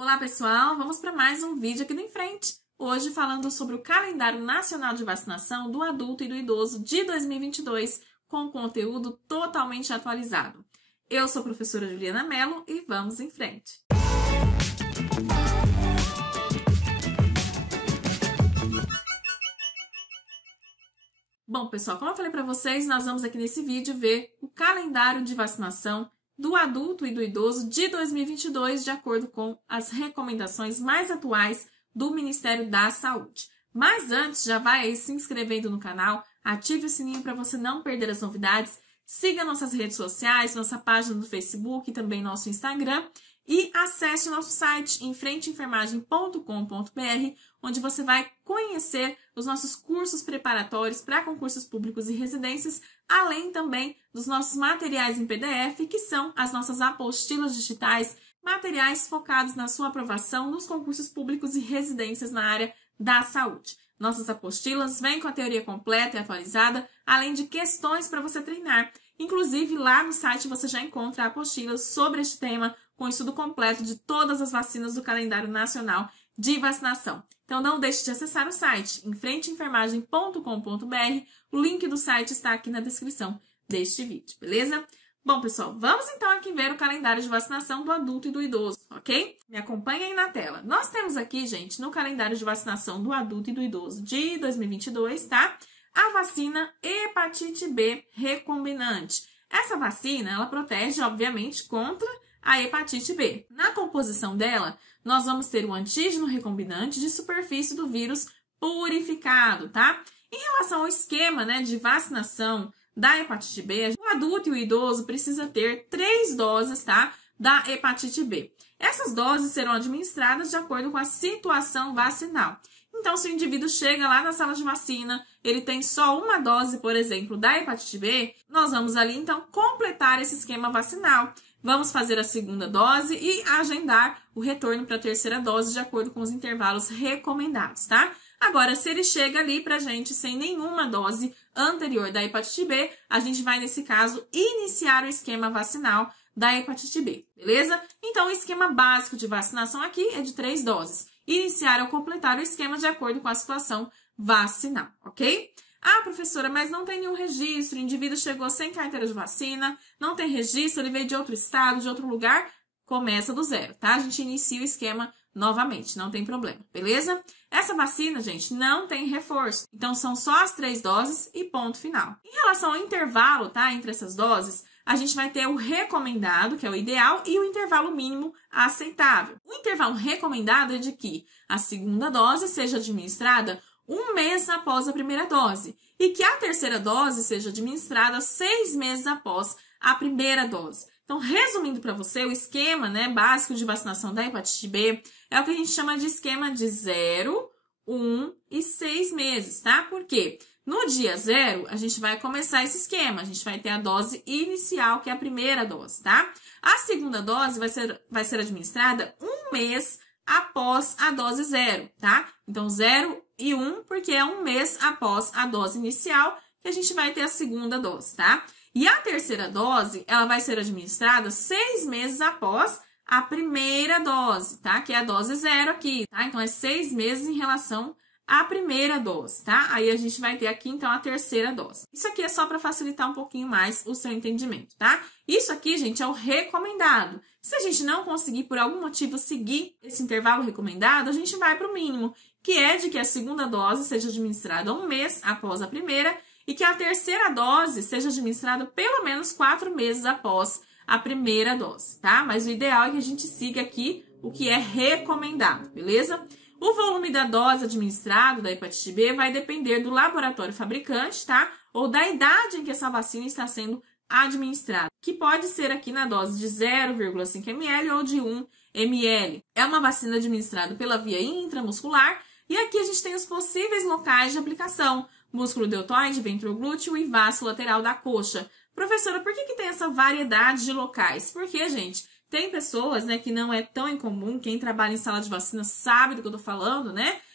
Olá pessoal, vamos para mais um vídeo aqui do Em Frente. Hoje falando sobre o calendário nacional de vacinação do adulto e do idoso de 2022 com conteúdo totalmente atualizado. Eu sou a professora Juliana Mello e vamos em frente. Bom pessoal, como eu falei para vocês, nós vamos aqui nesse vídeo ver o calendário de vacinação do adulto e do idoso de 2022, de acordo com as recomendações mais atuais do Ministério da Saúde. Mas antes, já vai aí se inscrevendo no canal, ative o sininho para você não perder as novidades, siga nossas redes sociais, nossa página do Facebook e também nosso Instagram e acesse o nosso site enfrenteenfermagem.com.br, onde você vai conhecer os nossos cursos preparatórios para concursos públicos e residências, além também dos nossos materiais em PDF, que são as nossas apostilas digitais, materiais focados na sua aprovação nos concursos públicos e residências na área da saúde. Nossas apostilas vêm com a teoria completa e atualizada, além de questões para você treinar. Inclusive, lá no site você já encontra apostilas sobre este tema, com estudo completo de todas as vacinas do calendário nacional de vacinação. Então, não deixe de acessar o site enfrenteenfermagem.com.br. O link do site está aqui na descrição deste vídeo, beleza? Bom, pessoal, vamos então aqui ver o calendário de vacinação do adulto e do idoso, ok? Me acompanha aí na tela. Nós temos aqui, gente, no calendário de vacinação do adulto e do idoso de 2022, tá? A vacina hepatite B recombinante. Essa vacina, ela protege, obviamente, contra a hepatite B. Na composição dela, nós vamos ter o antígeno recombinante de superfície do vírus purificado, tá? Em relação ao esquema, de vacinação da hepatite B, o adulto e o idoso precisa ter 3 doses, tá? Da hepatite B. Essas doses serão administradas de acordo com a situação vacinal. Então, se o indivíduo chega lá na sala de vacina, ele tem só uma dose, por exemplo, da hepatite B, nós vamos ali, então, completar esse esquema vacinal. Vamos fazer a segunda dose e agendar o retorno para a terceira dose de acordo com os intervalos recomendados, tá? Agora, se ele chega ali pra gente sem nenhuma dose anterior da hepatite B, a gente vai, nesse caso, iniciar o esquema vacinal da hepatite B, beleza? Então, o esquema básico de vacinação aqui é de 3 doses. Iniciar ou completar o esquema de acordo com a situação vacinal, ok? Ah, professora, mas não tem nenhum registro, o indivíduo chegou sem carteira de vacina, não tem registro, ele veio de outro estado, de outro lugar, começa do zero, tá? A gente inicia o esquema novamente, não tem problema, beleza? Essa vacina, gente, não tem reforço, então são só as 3 doses e ponto final. Em relação ao intervalo, tá, entre essas doses, a gente vai ter o recomendado, que é o ideal, e o intervalo mínimo aceitável. O intervalo recomendado é de que a segunda dose seja administrada 1 mês após a primeira dose e que a terceira dose seja administrada 6 meses após a primeira dose. Então, resumindo para você, o esquema básico de vacinação da hepatite B é o que a gente chama de esquema de 0, 1 e 6 meses, tá? Por quê? No dia 0, a gente vai começar esse esquema, a gente vai ter a dose inicial, que é a primeira dose, tá? A segunda dose vai ser administrada 1 mês após a dose 0, tá? Então, 0 e 1, porque é 1 mês após a dose inicial que a gente vai ter a segunda dose, tá? E a terceira dose, ela vai ser administrada 6 meses após a primeira dose, tá? Que é a dose 0 aqui, tá? Então, é 6 meses em relação à primeira dose, tá? Aí, a gente vai ter aqui, então, a terceira dose. Isso aqui é só para facilitar um pouquinho mais o seu entendimento, tá? Isso aqui, gente, é o recomendado. Se a gente não conseguir, por algum motivo, seguir esse intervalo recomendado, a gente vai para o mínimo, que é de que a segunda dose seja administrada 1 mês após a primeira e que a terceira dose seja administrada pelo menos 4 meses após a primeira dose, tá? Mas o ideal é que a gente siga aqui o que é recomendado, beleza? O volume da dose administrado da hepatite B vai depender do laboratório fabricante, tá? Ou da idade em que essa vacina está sendo administrada, que pode ser aqui na dose de 0,5 ml ou de 1 ml. É uma vacina administrada pela via intramuscular e aqui a gente tem os possíveis locais de aplicação: músculo deltoide, ventroglúteo e vaso lateral da coxa. Professora, por que tem essa variedade de locais? Porque, gente, tem pessoas, que não é tão incomum, quem trabalha em sala de vacina sabe do que eu tô falando,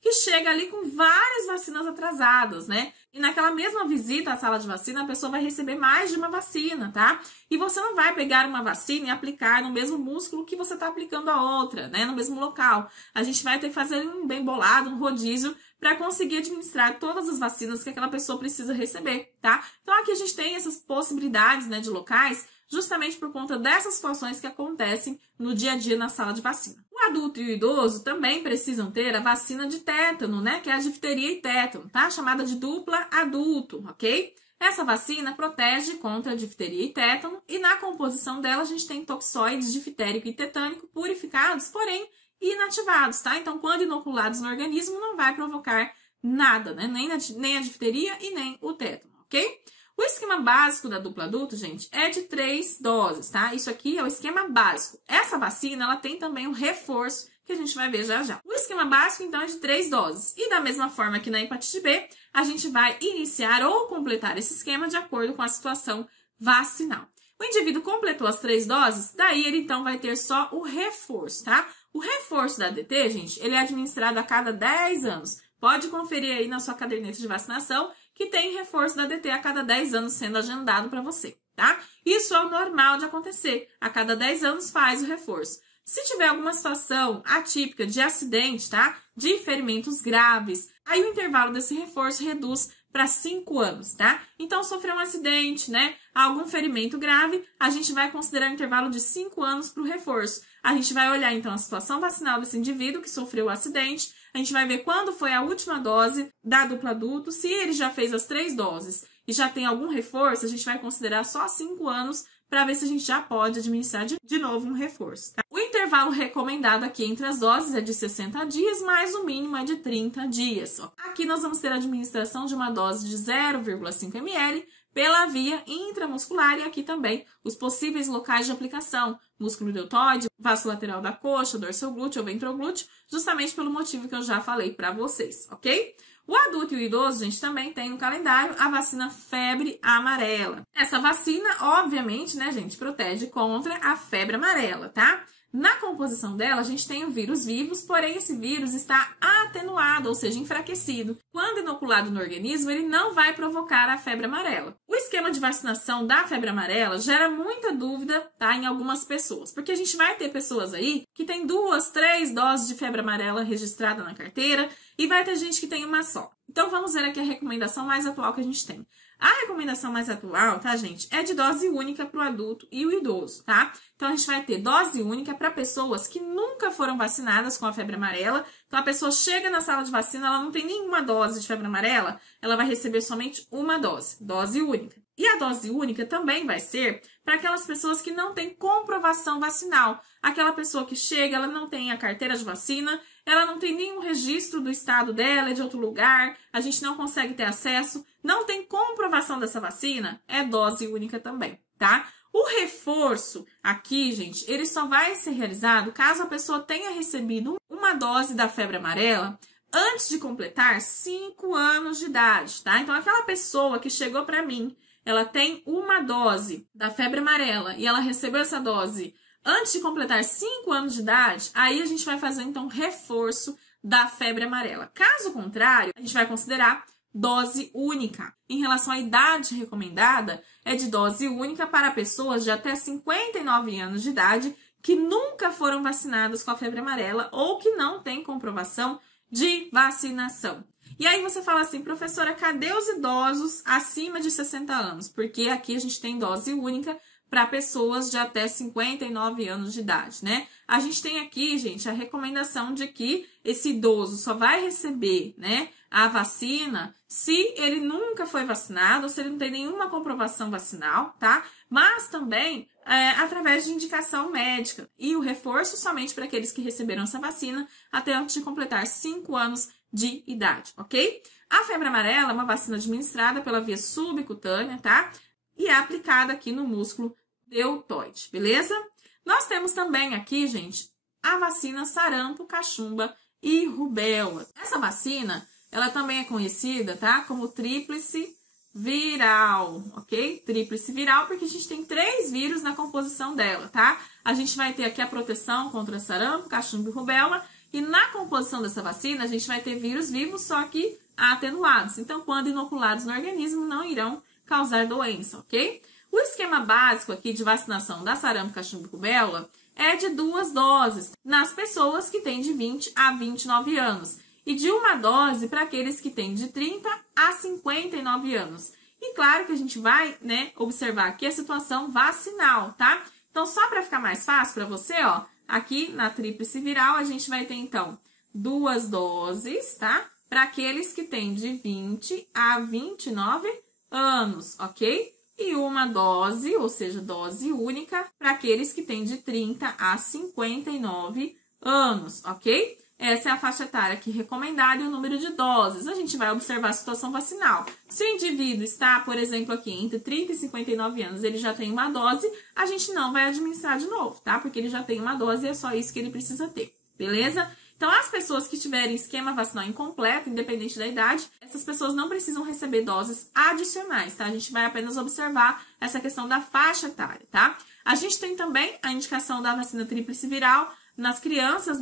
que chega ali com várias vacinas atrasadas, né? E naquela mesma visita à sala de vacina, a pessoa vai receber mais de uma vacina, tá? E você não vai pegar uma vacina e aplicar no mesmo músculo que você está aplicando a outra, né? No mesmo local. A gente vai ter que fazer um bem bolado, um rodízio, para conseguir administrar todas as vacinas que aquela pessoa precisa receber, tá? Então aqui a gente tem essas possibilidades, né, de locais, justamente por conta dessas situações que acontecem no dia a dia na sala de vacina. O adulto e o idoso também precisam ter a vacina de tétano, né, que é a difteria e tétano, tá? Chamada de dupla adulto, ok? Essa vacina protege contra a difteria e tétano e na composição dela a gente tem toxoides diftérico e tetânico purificados, porém inativados, tá? Então, quando inoculados no organismo, não vai provocar nada, né? Nem a difteria e nem o tétano, ok? O esquema básico da dupla adulto, gente, é de 3 doses, tá? Isso aqui é o esquema básico. Essa vacina, ela tem também um reforço, que a gente vai ver já já. O esquema básico, então, é de 3 doses. E da mesma forma que na hepatite B, a gente vai iniciar ou completar esse esquema de acordo com a situação vacinal. O indivíduo completou as 3 doses, daí ele, então, vai ter só o reforço, tá? O reforço da DT, gente, ele é administrado a cada 10 anos. Pode conferir aí na sua caderneta de vacinação que tem reforço da DT a cada 10 anos sendo agendado para você, tá? Isso é o normal de acontecer. A cada 10 anos faz o reforço. Se tiver alguma situação atípica de acidente, tá? De ferimentos graves, aí o intervalo desse reforço reduz para 5 anos, tá? Então, sofreu um acidente, né? Algum ferimento grave, a gente vai considerar um intervalo de 5 anos para o reforço. A gente vai olhar, então, a situação vacinal desse indivíduo que sofreu o acidente, a gente vai ver quando foi a última dose da dupla adulto, se ele já fez as 3 doses e já tem algum reforço, a gente vai considerar só 5 anos para ver se a gente já pode administrar de novo um reforço. Tá? O intervalo recomendado aqui entre as doses é de 60 dias, mas o mínimo é de 30 dias. Aqui nós vamos ter a administração de uma dose de 0,5 ml pela via intramuscular e aqui também os possíveis locais de aplicação, músculo deltoide, vaso lateral da coxa, dorsoglúteo ou ventroglúteo, justamente pelo motivo que eu já falei para vocês, ok? O adulto e o idoso, gente, também tem no calendário a vacina febre amarela. Essa vacina, obviamente, né, gente, protege contra a febre amarela, tá? Na composição dela, a gente tem o vírus vivos, porém esse vírus está atenuado, ou seja, enfraquecido. Quando inoculado no organismo, ele não vai provocar a febre amarela. O esquema de vacinação da febre amarela gera muita dúvida, tá, em algumas pessoas, porque a gente vai ter pessoas aí que tem 2, 3 doses de febre amarela registrada na carteira e vai ter gente que tem uma só. Então, vamos ver aqui a recomendação mais atual que a gente tem. A recomendação mais atual, tá, gente, é de dose única para o adulto e o idoso, tá? Então, a gente vai ter dose única para pessoas que nunca foram vacinadas com a febre amarela. Então, a pessoa chega na sala de vacina, ela não tem nenhuma dose de febre amarela, ela vai receber somente uma dose única. E a dose única também vai ser para aquelas pessoas que não têm comprovação vacinal. Aquela pessoa que chega, ela não tem a carteira de vacina, ela não tem nenhum registro do estado dela, é de outro lugar, a gente não consegue ter acesso, não tem comprovação dessa vacina, é dose única também, tá? O reforço aqui, gente, ele só vai ser realizado caso a pessoa tenha recebido uma dose da febre amarela antes de completar 5 anos de idade, tá? Então, aquela pessoa que chegou para mim, ela tem uma dose da febre amarela e ela recebeu essa dose antes de completar 5 anos de idade, aí a gente vai fazer, então, reforço da febre amarela. Caso contrário, a gente vai considerar dose única. Em relação à idade recomendada, é de dose única para pessoas de até 59 anos de idade que nunca foram vacinadas com a febre amarela ou que não têm comprovação de vacinação. E aí você fala assim, professora, cadê os idosos acima de 60 anos? Porque aqui a gente tem dose única para pessoas de até 59 anos de idade, né? A gente tem aqui, gente, a recomendação de que esse idoso só vai receber, né, a vacina se ele nunca foi vacinado ou se ele não tem nenhuma comprovação vacinal, tá? Mas também através de indicação médica. E o reforço somente para aqueles que receberam essa vacina até antes de completar 5 anos de idade, ok? A febre amarela é uma vacina administrada pela via subcutânea, tá? E é aplicada aqui no músculo deltoide, beleza? Nós temos também aqui, gente, a vacina sarampo, cachumba e rubéola. Essa vacina, ela também é conhecida, tá? Como tríplice viral, ok? Tríplice viral porque a gente tem 3 vírus na composição dela, tá? A gente vai ter aqui a proteção contra sarampo, cachumba e rubéola E na composição dessa vacina, a gente vai ter vírus vivos, só que atenuados. Então, quando inoculados no organismo, não irão causar doença, ok? O esquema básico aqui de vacinação da sarampo, cachumba e rubéola é de 2 doses nas pessoas que têm de 20 a 29 anos e de 1 dose para aqueles que têm de 30 a 59 anos. E claro que a gente vai, observar aqui a situação vacinal, tá? Então, só para ficar mais fácil para você, ó, aqui na tríplice viral a gente vai ter, então, 2 doses, tá? Para aqueles que têm de 20 a 29 anos, ok? E 1 dose, ou seja, dose única, para aqueles que têm de 30 a 59 anos, ok? Essa é a faixa etária aqui recomendada e o número de doses. A gente vai observar a situação vacinal. Se o indivíduo está, por exemplo, aqui entre 30 e 59 anos, ele já tem 1 dose, a gente não vai administrar de novo, tá? Porque ele já tem 1 dose e é só isso que ele precisa ter, beleza? Então, as pessoas que tiverem esquema vacinal incompleto, independente da idade, essas pessoas não precisam receber doses adicionais, tá? A gente vai apenas observar essa questão da faixa etária, tá? A gente tem também a indicação da vacina tríplice viral nas crianças,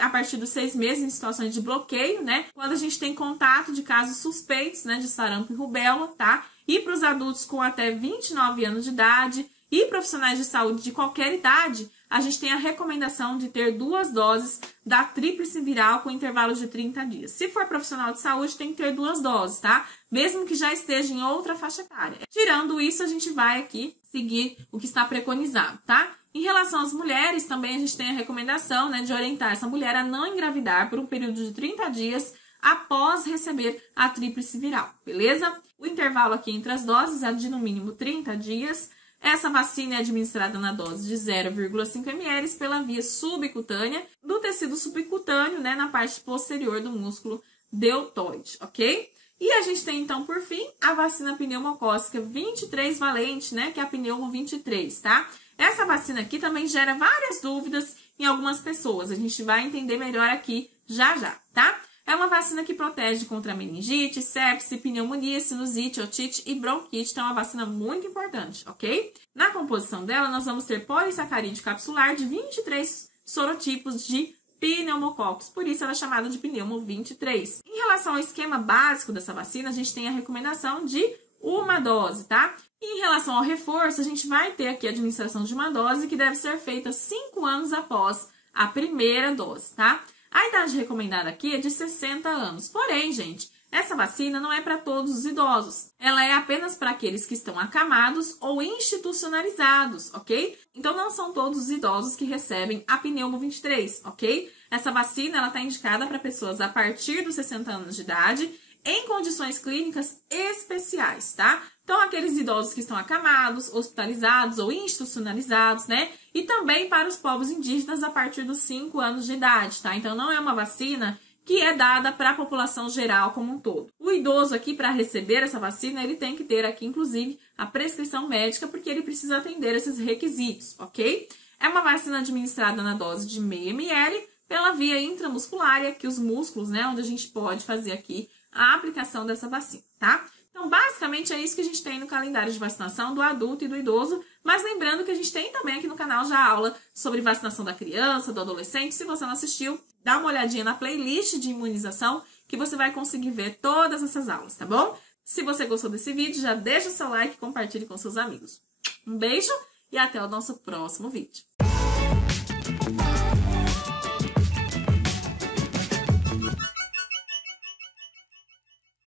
a partir dos 6 meses em situações de bloqueio, quando a gente tem contato de casos suspeitos, de sarampo e rubéola, tá? E para os adultos com até 29 anos de idade e profissionais de saúde de qualquer idade, a gente tem a recomendação de ter 2 doses da tríplice viral com intervalos de 30 dias. Se for profissional de saúde, tem que ter 2 doses, tá? Mesmo que já esteja em outra faixa etária. Tirando isso, a gente vai aqui seguir o que está preconizado, tá? Em relação às mulheres, também a gente tem a recomendação, de orientar essa mulher a não engravidar por um período de 30 dias após receber a tríplice viral, beleza? O intervalo aqui entre as doses é de no mínimo 30 dias. Essa vacina é administrada na dose de 0,5 ml pela via subcutânea, do tecido subcutâneo, na parte posterior do músculo deltoide, ok? E a gente tem, então, por fim, a vacina pneumocócica 23 valente, que é a pneumo 23, tá? Essa vacina aqui também gera várias dúvidas em algumas pessoas. A gente vai entender melhor aqui já, tá? É uma vacina que protege contra meningite, sepse, pneumonia, sinusite, otite e bronquite. Então, é uma vacina muito importante, ok? Na composição dela, nós vamos ter polissacarídeo capsular de 23 sorotipos de pneumococos. Por isso, ela é chamada de pneumo 23. Em relação ao esquema básico dessa vacina, a gente tem a recomendação de 1 dose, tá? E em relação ao reforço, a gente vai ter aqui a administração de 1 dose que deve ser feita 5 anos após a primeira dose, tá? A idade recomendada aqui é de 60 anos. Porém, gente, essa vacina não é para todos os idosos. Ela é apenas para aqueles que estão acamados ou institucionalizados, ok? Então, não são todos os idosos que recebem a pneumo 23, ok? Essa vacina, ela está indicada para pessoas a partir dos 60 anos de idade em condições clínicas especiais, tá? Então, aqueles idosos que estão acamados, hospitalizados ou institucionalizados, E também para os povos indígenas a partir dos 5 anos de idade, tá? Então, não é uma vacina que é dada para a população geral como um todo. O idoso aqui, para receber essa vacina, ele tem que ter aqui, inclusive, a prescrição médica, porque ele precisa atender esses requisitos, ok? É uma vacina administrada na dose de 0,5 ml pela via intramuscular, e aqui os músculos, onde a gente pode fazer aqui a aplicação dessa vacina, tá? Então, basicamente, é isso que a gente tem no calendário de vacinação do adulto e do idoso, mas lembrando que a gente tem também aqui no canal já aula sobre vacinação da criança, do adolescente. Se você não assistiu, dá uma olhadinha na playlist de imunização que você vai conseguir ver todas essas aulas, tá bom? Se você gostou desse vídeo, já deixa o seu like e compartilhe com seus amigos. Um beijo e até o nosso próximo vídeo.